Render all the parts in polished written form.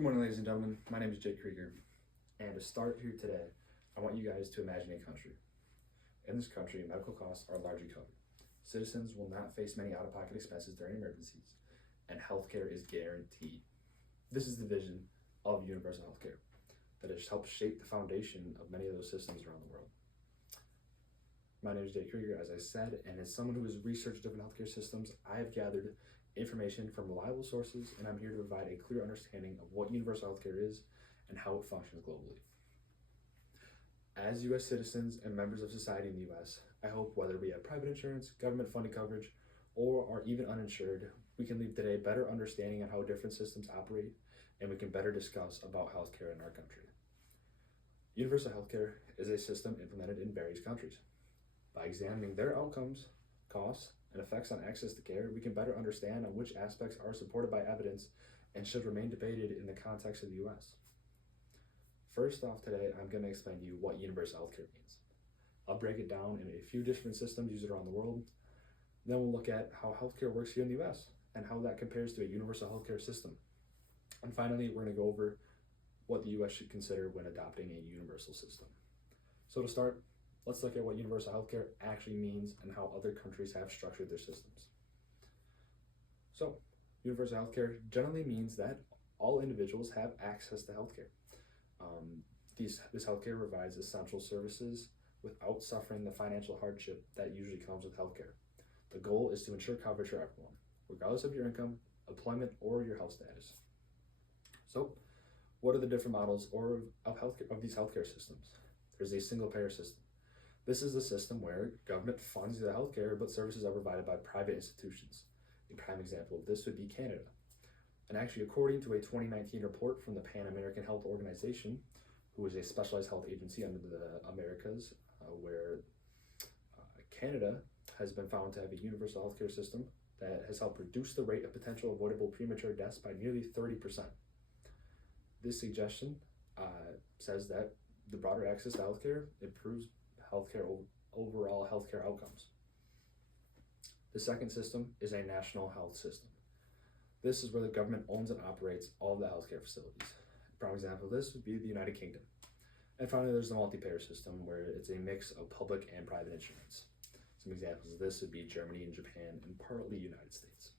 Good morning, ladies and gentlemen. My name is Jake Krueger, and to start here today, I want you guys to imagine a country. In this country, medical costs are largely covered. Citizens will not face many out-of-pocket expenses during emergencies, and healthcare is guaranteed. This is the vision of universal healthcare that has helped shape the foundation of many of those systems around the world. My name is Jake Krueger, as I said, and as someone who has researched different healthcare systems, I have gathered information from reliable sources, and I'm here to provide a clear understanding of what universal healthcare is and how it functions globally. As U.S. citizens and members of society in the U.S., I hope whether we have private insurance, government funded coverage, or are even uninsured, we can leave today better understanding on how different systems operate, and we can better discuss about healthcare in our country. Universal healthcare is a system implemented in various countries. By examining their outcomes, costs, and effects on access to care, we can better understand on which aspects are supported by evidence and should remain debated in the context of the U.S. First off today, I'm going to explain to you what universal healthcare means. I'll break it down in a few different systems used around the world. Then we'll look at how healthcare works here in the U.S. and how that compares to a universal healthcare system. And finally, we're going to go over what the U.S. should consider when adopting a universal system. So to start, let's look at what universal healthcare actually means and how other countries have structured their systems. So, universal healthcare generally means that all individuals have access to healthcare. This healthcare provides essential services without suffering the financial hardship that usually comes with healthcare. The goal is to ensure coverage for everyone, regardless of your income, employment, or your health status. So, what are the different models of these healthcare systems? There's a single payer system. This is a system where government funds the healthcare, but services are provided by private institutions. A prime example of this would be Canada. And actually, according to a 2019 report from the Pan American Health Organization, who is a specialized health agency under the Americas, where Canada has been found to have a universal healthcare system that has helped reduce the rate of potential avoidable premature deaths by nearly 30%. This suggestion says that the broader access to healthcare improves overall healthcare outcomes. The second system is a national health system. This is where the government owns and operates all the healthcare facilities. A prime example of this would be the United Kingdom. And finally, there's the multi-payer system, where it's a mix of public and private insurance. Some examples of this would be Germany and Japan, and partly the United States.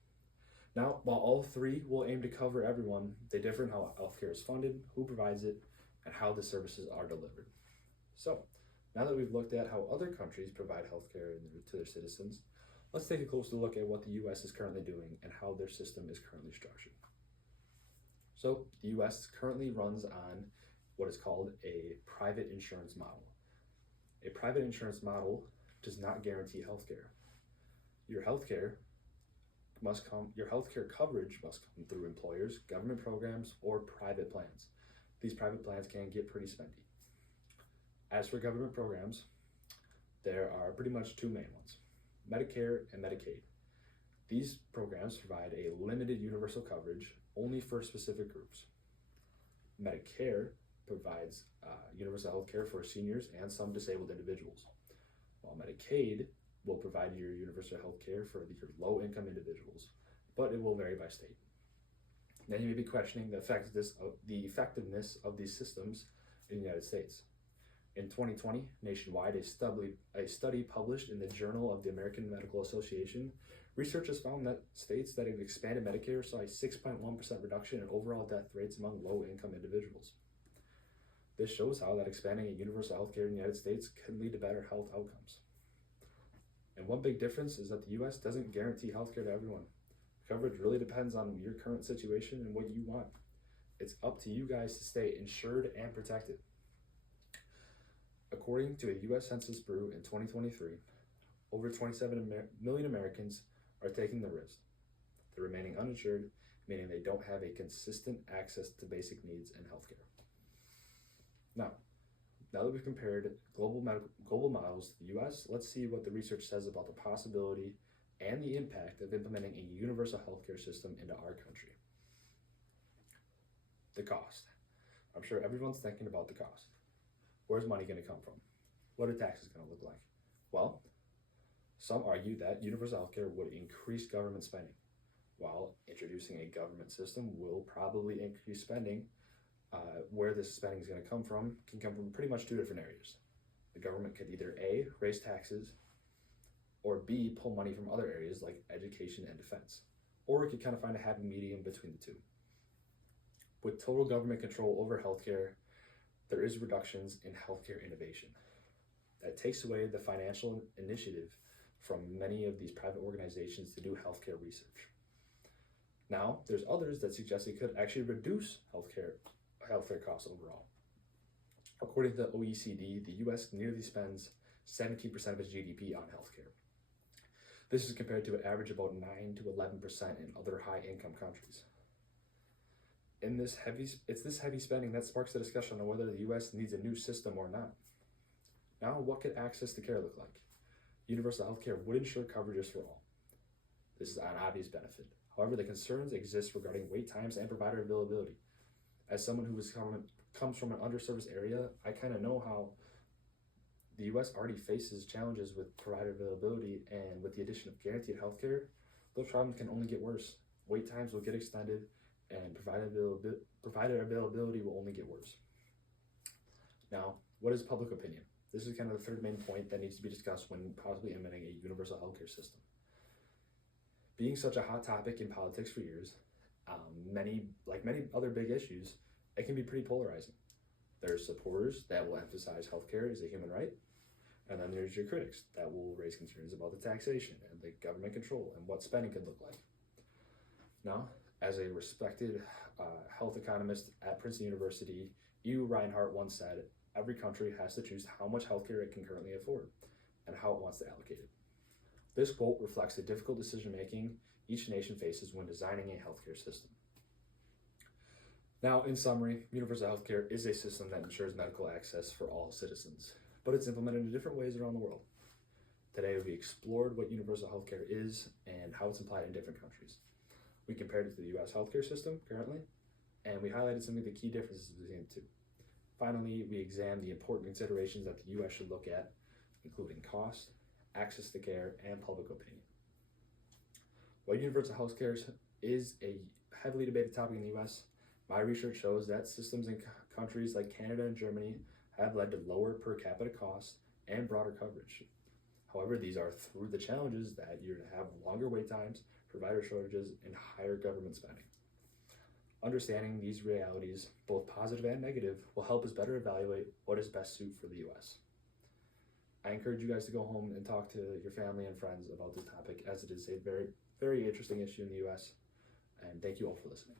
Now, while all three will aim to cover everyone, they differ in how healthcare is funded, who provides it, and how the services are delivered. So, now that we've looked at how other countries provide healthcare to their citizens, let's take a closer look at what the U.S. is currently doing and how their system is currently structured. So, the U.S. currently runs on what is called a private insurance model. A private insurance model does not guarantee healthcare. Your healthcare coverage must come through employers, government programs, or private plans. These private plans can get pretty spendy. As for government programs, there are pretty much two main ones: Medicare and Medicaid. These programs provide a limited universal coverage only for specific groups. Medicare provides universal health care for seniors and some disabled individuals, while Medicaid will provide your universal health care for your low-income individuals, but it will vary by state. Now you may be questioning the effectiveness of these systems in the United States. In 2020, nationwide, a study published in the Journal of the American Medical Association, researchers found that states that have expanded Medicare saw a 6.1% reduction in overall death rates among low-income individuals. This shows how that expanding a universal health care in the United States could lead to better health outcomes. And one big difference is that the U.S. doesn't guarantee health care to everyone. Coverage really depends on your current situation and what you want. It's up to you guys to stay insured and protected. According to a U.S. Census Bureau in 2023, over 27 million Americans are taking the risk. They're remaining uninsured, meaning they don't have a consistent access to basic needs and healthcare. Now that we've compared global models to the U.S., let's see what the research says about the possibility and the impact of implementing a universal healthcare system into our country. The cost. I'm sure everyone's thinking about the cost. Where's money going to come from? What are taxes going to look like? Well, some argue that universal healthcare would increase government spending. while introducing a government system will probably increase spending. Where this spending is going to come from can come from pretty much two different areas. The government could either A, raise taxes, or B, pull money from other areas like education and defense. Or it could kind of find a happy medium between the two. With total government control over healthcare, there is reductions in healthcare innovation. That takes away the financial initiative from many of these private organizations to do healthcare research. Now, there's others that suggest it could actually reduce healthcare costs overall. According to the OECD, the US nearly spends 17% of its GDP on healthcare. This is compared to an average of about 9 to 11% in other high-income countries. It's this heavy spending that sparks the discussion on whether the US needs a new system or not. Now, what could access to care look like? Universal healthcare would ensure coverages for all. This is an obvious benefit. However, the concerns exist regarding wait times and provider availability. As someone who comes from an underserviced area, I kind of know how the US already faces challenges with provider availability, and with the addition of guaranteed healthcare, those problems can only get worse. Wait times will get extended, and provider availability will only get worse. Now, what is public opinion? This is kind of the third main point that needs to be discussed when possibly implementing a universal healthcare system. Being such a hot topic in politics for years, many other big issues, it can be pretty polarizing. There's supporters that will emphasize healthcare as a human right, and then there's your critics that will raise concerns about the taxation and the government control and what spending could look like. Now, as a respected health economist at Princeton University, E.U. Reinhardt once said, "Every country has to choose how much healthcare it can currently afford and how it wants to allocate it." This quote reflects the difficult decision-making each nation faces when designing a healthcare system. Now, in summary, universal healthcare is a system that ensures medical access for all citizens, but it's implemented in different ways around the world. Today, we explored what universal healthcare is and how it's applied in different countries. We compared it to the US healthcare system currently, and we highlighted some of the key differences between the two. Finally, we examined the important considerations that the US should look at, including cost, access to care, and public opinion. While universal healthcare is a heavily debated topic in the US, my research shows that systems in countries like Canada and Germany have led to lower per capita costs and broader coverage. However, these are through the challenges that you're going to have longer wait times, provider shortages, and higher government spending. Understanding these realities, both positive and negative, will help us better evaluate what is best suited for the US. I encourage you guys to go home and talk to your family and friends about this topic, as it is a very, very interesting issue in the US. And thank you all for listening.